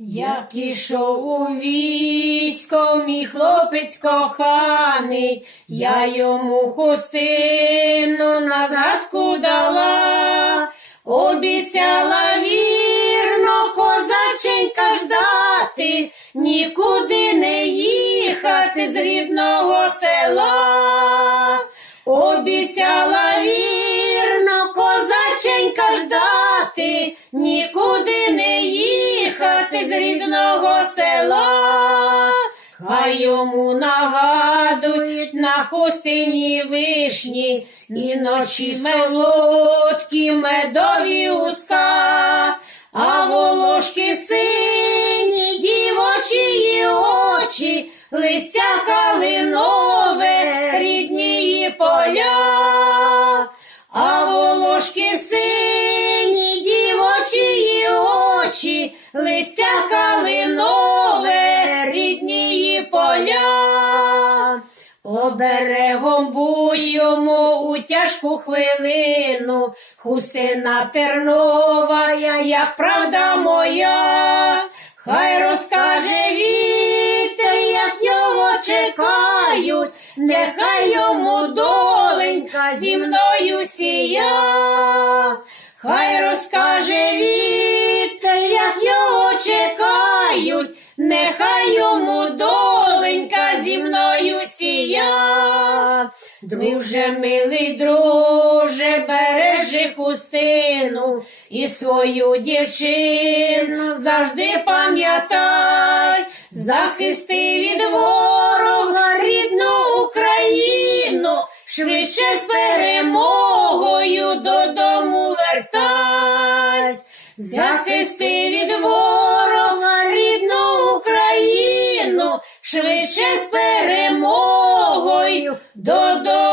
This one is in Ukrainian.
Як ішов у військо, мій хлопець коханий, я йому хустину на згадку дала, обіцяла вірно козаченька ждати, нікуди не їхати з рідного села. Обіцяла вірно козаченька ждати, нікуди не рідного села. Хай йому нагадують на хустині вишні, і ночі солодкі медові уста, а волошки сині, дівочі очі, листя калинове, рідні поля, а волошки сині, листя калинове, рідні поля. Оберегом будь йому у тяжку хвилину, хустина тернова, як правда моя, хай розкаже вітер, як його чекають, нехай йому доленька зі мною сія, хай розкаже чекають, нехай йому доленька зі мною сія. Друже, милий друже, бережи хустину і свою дівчину завжди пам'ятай, захисти від ворога рідну Україну, швидше з перемогою додому вертайся. Захисти швидше з перемогою! Додому